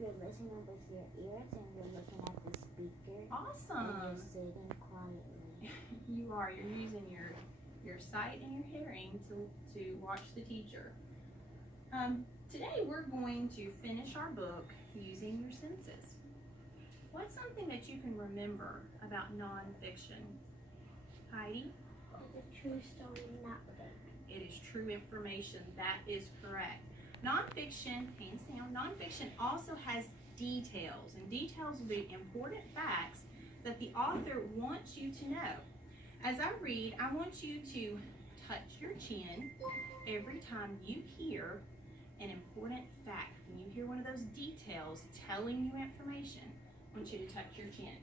You're listening with your ears and you're looking at the speaker. And Awesome. you're sitting quietly. You are. You're using your sight and your hearing to watch the teacher. Today we're going to finish our book using your senses. What's something that you can remember about nonfiction? Heidi? The true story, not fake. It is true information. That is correct. Nonfiction, hands down, nonfiction also has details, and details will be important facts that the author wants you to know. As I read, I want you to touch your chin every time you hear an important fact. When you hear one of those details telling you information, I want you to touch your chin.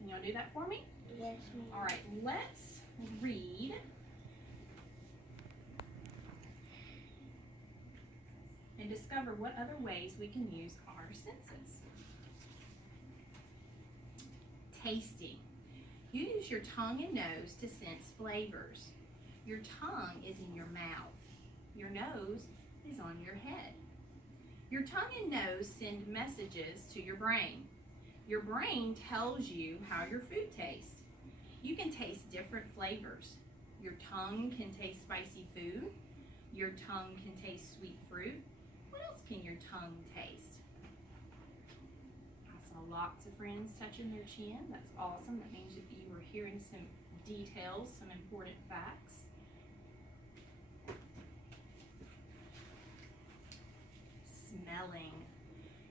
Can y'all do that for me? Yes, ma'am. All right, let's read. And discover what other ways we can use our senses. Tasting. You use your tongue and nose to sense flavors. Your tongue is in your mouth. Your nose is on your head. Your tongue and nose send messages to your brain. Your brain tells you how your food tastes. You can taste different flavors. Your tongue can taste spicy food. Your tongue can taste sweet fruit. What else can your tongue taste? I saw lots of friends touching their chin. That's awesome. That means that you were hearing some details, some important facts. Smelling.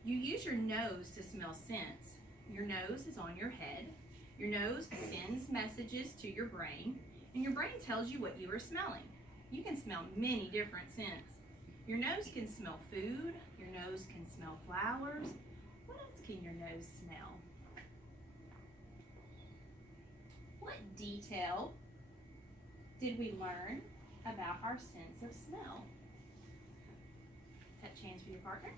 You use your nose to smell scents. Your nose is on your head. Your nose sends messages to your brain, and your brain tells you what you are smelling. You can smell many different scents. Your nose can smell food. Your nose can smell flowers. What else can your nose smell? What detail did we learn about our sense of smell? Touch hands with your partner.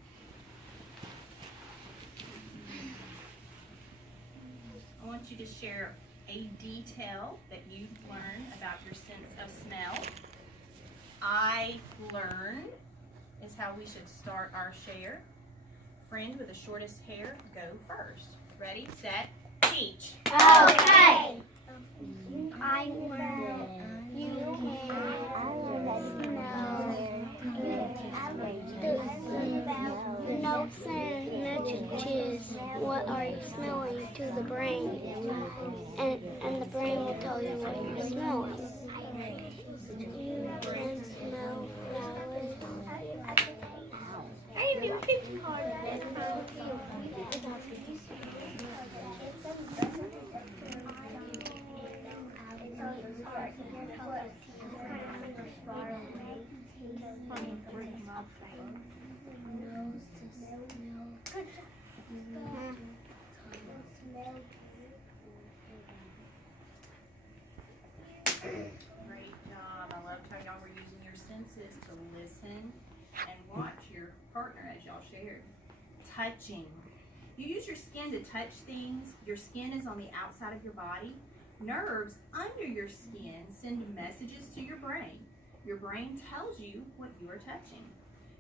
I want you to share a detail that you've learned about your sense of smell. I learned is how we should start our share. Friend with the shortest hair, go first. Ready, set, teach. Okay. I learned you can smell the notes and messages. What are you smelling to the brain? And the brain will tell you what you're smelling. You can smell flowers. I am pitching hard. Great job. I loved how y'all were using your senses to listen and watch your partner as y'all shared. Touching. You use your skin to touch things. Your skin is on the outside of your body. Nerves under your skin send messages to your brain. Your brain tells you what you are touching.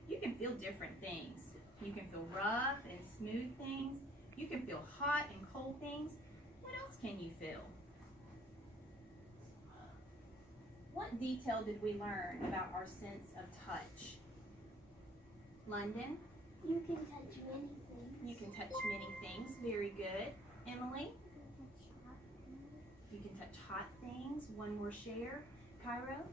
You can feel different things. You can feel rough and smooth things. You can feel hot and cold things. What else can you feel? What detail did we learn about our sense of touch? London? You can touch many things. You can touch many things. Very good. Emily? You can touch hot things. One more share. Cairo?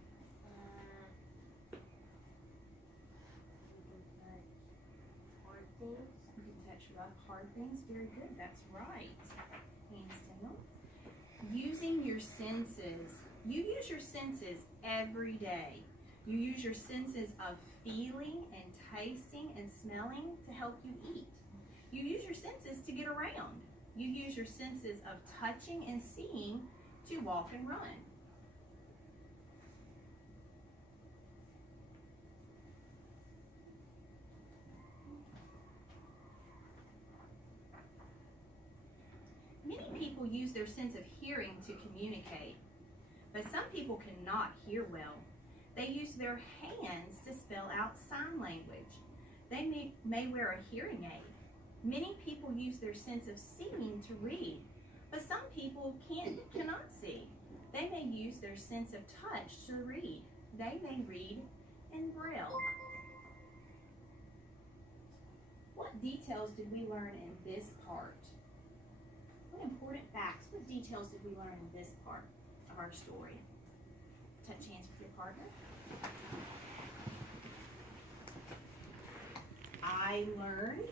You can touch rough, hard things. Very good. That's right. Hands down. Using your senses. You use your senses every day. You use your senses of feeling and tasting and smelling to help you eat. You use your senses to get around. You use your senses of touching and seeing to walk and run. Many people use their sense of hearing to communicate, but some people cannot hear well. They use their hands to spell out sign language. They may wear a hearing aid. Many people use their sense of seeing to read, but some people cannot see. They may use their sense of touch to read. They may read in Braille. What details did we learn in this part? What important facts, what details did we learn in this part of our story? Touch hands with your partner. I learned.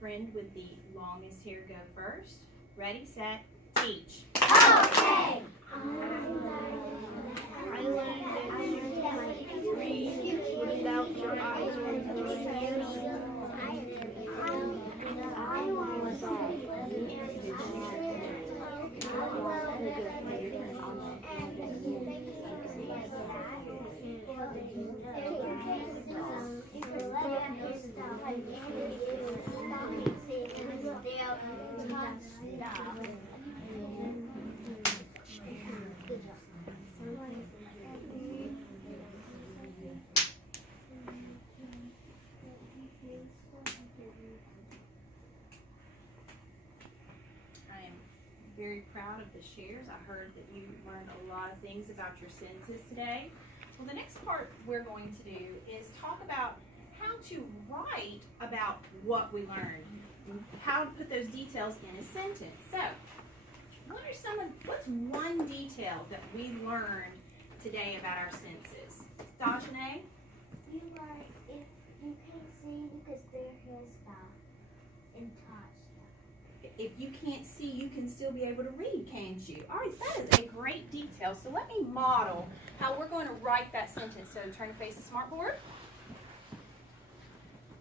Friend with the longest hair go first. Ready, set, teach. Okay. I learned that you read without your eyes or your ears. I learned I am very proud of the shares. I heard that you learned a lot of things about your senses today. Well, the next part we're going to do is talk about how to write about what we learned, how to put those details in a sentence. So, what's one detail that we learned today about our senses? Dajane? You learn if you can't see, you can still hear stuff and touch stuff. If you can't see, you can still be able to read, can't you? All right, that is a great detail. So let me model how we're going to write that sentence. So turn to face the smartboard.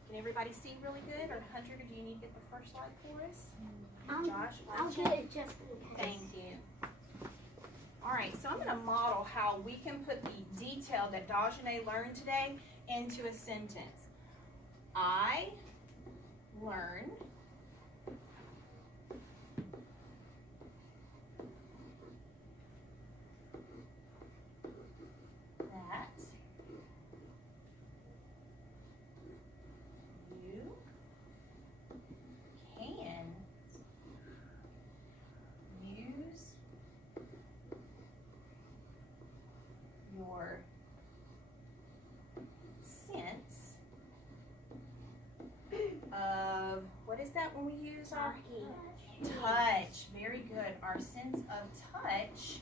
Can everybody see really good? Or Hunter, do you need to get the first slide for us? Josh, I'll watch do it. it just in case. Thank you. All right, so I'm going to model how we can put the detail that Dajane learned today into a sentence. I learned that you can use your sense of, what is that when we use our touch? Very good. Our sense of touch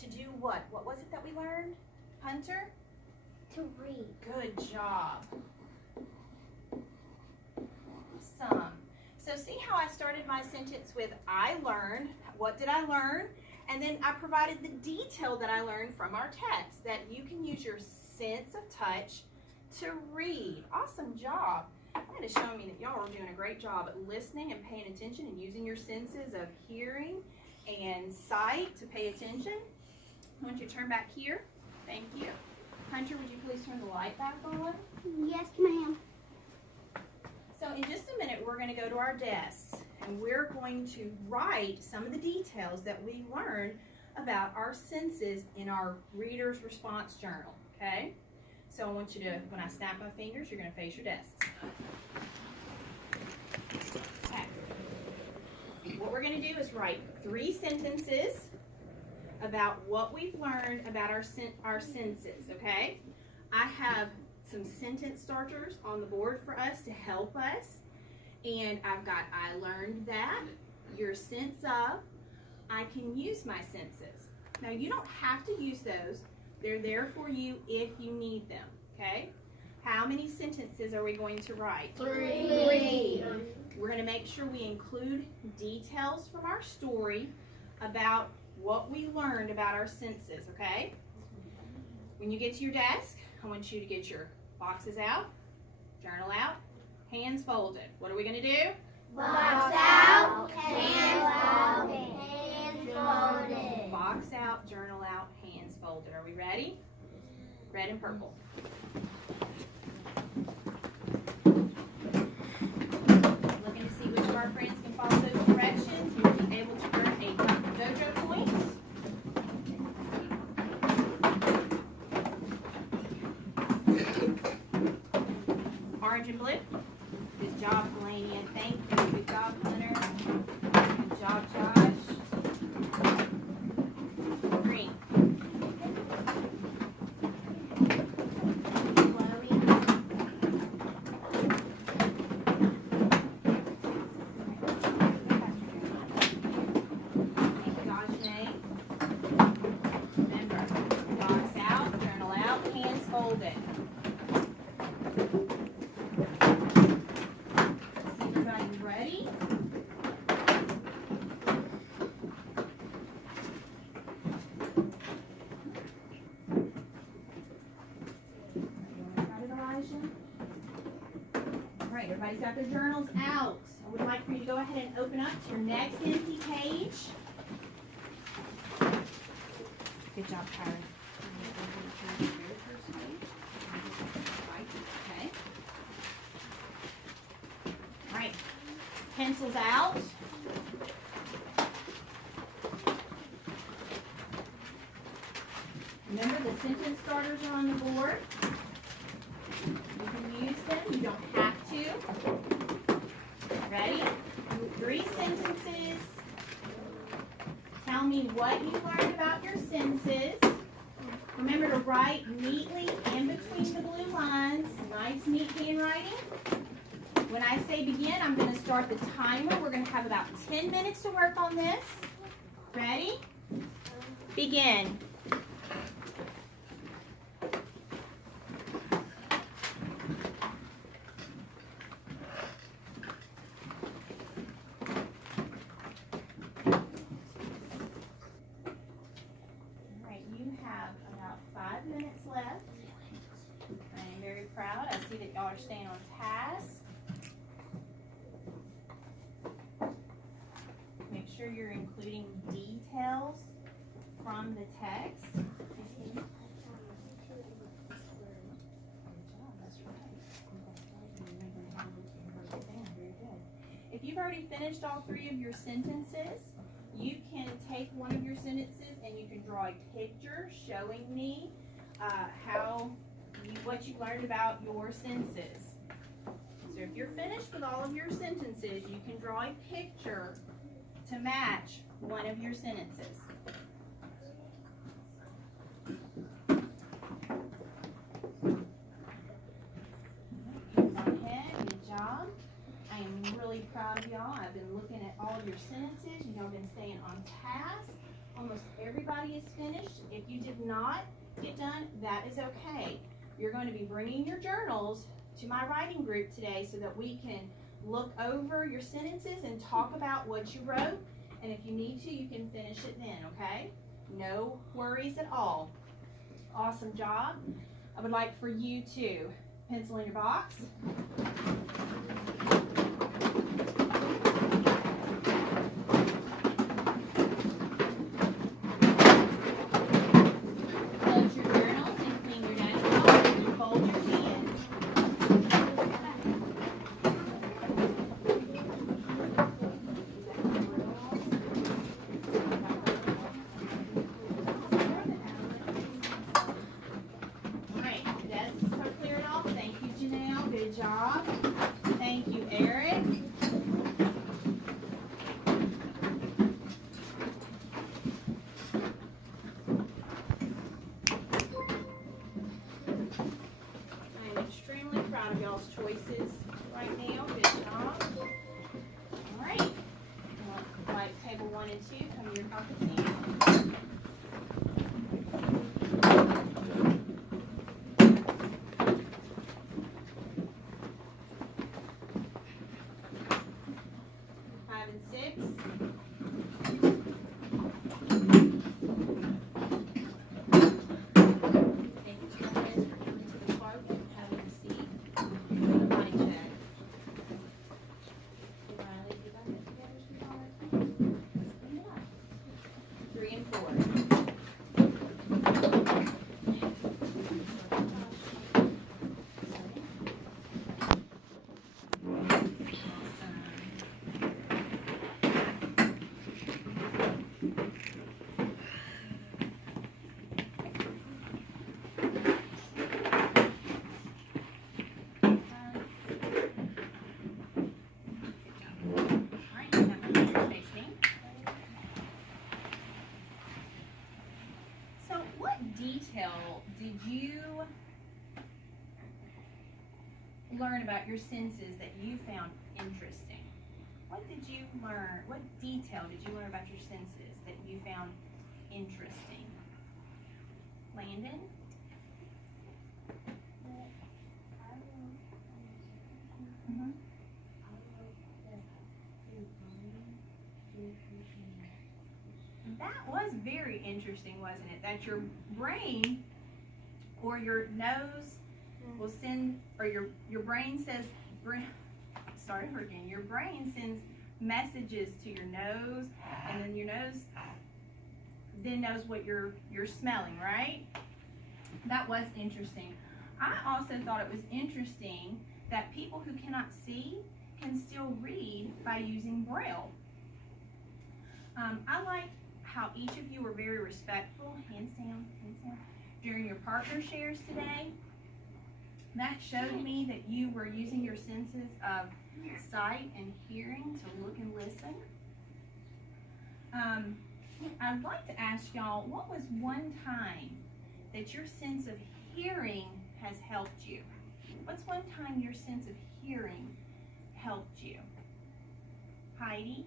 to do what? What was it that we learned, Hunter? To read. Good job. Awesome. So see how I started my sentence with I learned. What did I learn? And then I provided the detail that I learned from our text, that you can use your sense of touch to read. Awesome job. That is showing me that y'all are doing a great job at listening and paying attention and using your senses of hearing and sight to pay attention. I want you to turn back here. Thank you. Hunter, would you please turn the light back on? Yes, ma'am. So in just a minute, we're going to go to our desks, and we're going to write some of the details that we learned about our senses in our reader's response journal, okay? So I want you to, when I snap my fingers, you're going to face your desks. Okay. What we're going to do is write 3 sentences about what we've learned about our senses, okay? I have some sentence starters on the board for us to help us. And I've got I learned that, your sense of, I can use my senses. Now you don't have to use those. They're there for you if you need them, okay? How many sentences are we going to write? 3. We're going to make sure we include details from our story about what we learned about our senses, okay? When you get to your desk, I want you to get your boxes out, journal out, hands folded. What are we going to do? Box out, hands folded. Box out, journal out, hands folded. Are we ready? Red and purple. Looking to see which of our friends can follow those directions. You'll be able to earn a dojo point. Orange and blue. Good job, Melania. Thank you. Good job, Hunter. Good job, Josh. Green. Remember, box out, journal out, hands folded. Is everybody ready? All right, everybody's got their journals out. I would like for you to go ahead and open up to your next empty page. Good job, Kyra. Okay. All right, pencils out. Remember, the sentence starters are on the board. You can use them, you don't have to. Ready? 3 sentences. Tell me what you learned about your senses. Remember to write neatly in between the blue lines. Nice, neat handwriting. When I say begin, I'm going to start the timer. We're going to have about 10 minutes to work on this. Ready? Begin. About 5 minutes left. I am very proud. I see that y'all are staying on task. Make sure you're including details from the text. If you've already finished all 3 of your sentences, you can take one of your sentences and you can draw a picture showing me what you learned about your senses. So if you're finished with all of your sentences, you can draw a picture to match one of your sentences. Good job. I am really proud of y'all. I've been looking at all of your sentences. Y'all been staying on task. Almost everybody is finished. If you did not get done, that is okay. You're going to be bringing your journals to my writing group today so that we can look over your sentences and talk about what you wrote. And if you need to, you can finish it then, okay? No worries at all. Awesome job. I would like for you to pencil in your box. Good job. Thank you, Eric. I am extremely proud of y'all's choices right now. Good job. All right. Like table 1 and 2, come to your carpet seat. And 4. detail did you learn about your senses that you found interesting? What did you learn? What detail did you learn about your senses that you found interesting? Landon? Mm-hmm. That was very interesting, wasn't it? That your brain or your nose will send, or your brain says, start over again. Your brain sends messages to your nose, and then your nose then knows what you're smelling, right? That was interesting. I also thought it was interesting that people who cannot see can still read by using Braille. I like how each of you were very respectful, hands down, during your partner shares today. That showed me that you were using your senses of sight and hearing to look and listen. I'd like to ask y'all, what was one time that your sense of hearing has helped you? What's one time your sense of hearing helped you? Heidi?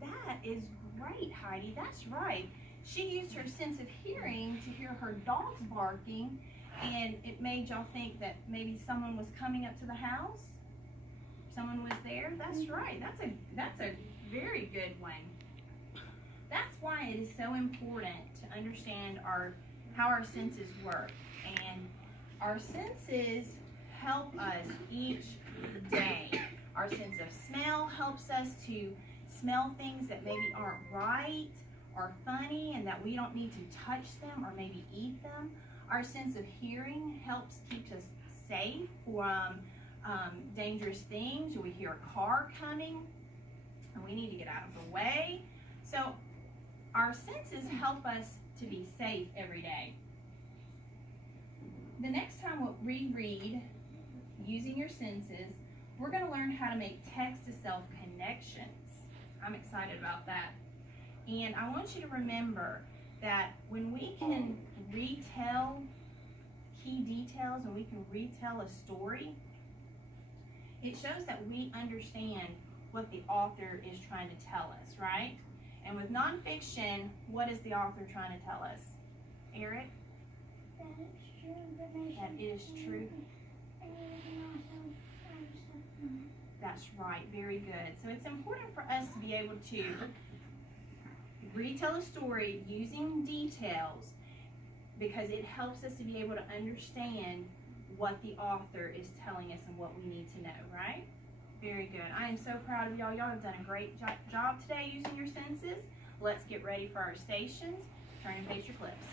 That is great, Heidi. That's right. She used her sense of hearing to hear her dogs barking, and it made y'all think that maybe someone was coming up to the house. Someone was there. That's right. That's a very good one. That's why it is so important to understand how our senses work. And our senses help us each day. Our sense of smell helps us to smell things that maybe aren't right or funny and that we don't need to touch them or maybe eat them. Our sense of hearing helps keep us safe from dangerous things. We hear a car coming and we need to get out of the way. So our senses help us to be safe every day. The next time we read using your senses, we're going to learn how to make text-to-self connections. I'm excited about that. And I want you to remember that when we can retell key details and we can retell a story, it shows that we understand what the author is trying to tell us, right? And with nonfiction, what is the author trying to tell us? Eric? That is true. That's right, very good. So it's important for us to be able to retell a story using details because it helps us to be able to understand what the author is telling us and what we need to know, right? Very good. I am so proud of y'all. Y'all have done a great job today using your senses. Let's get ready for our stations. Turn and face your clips.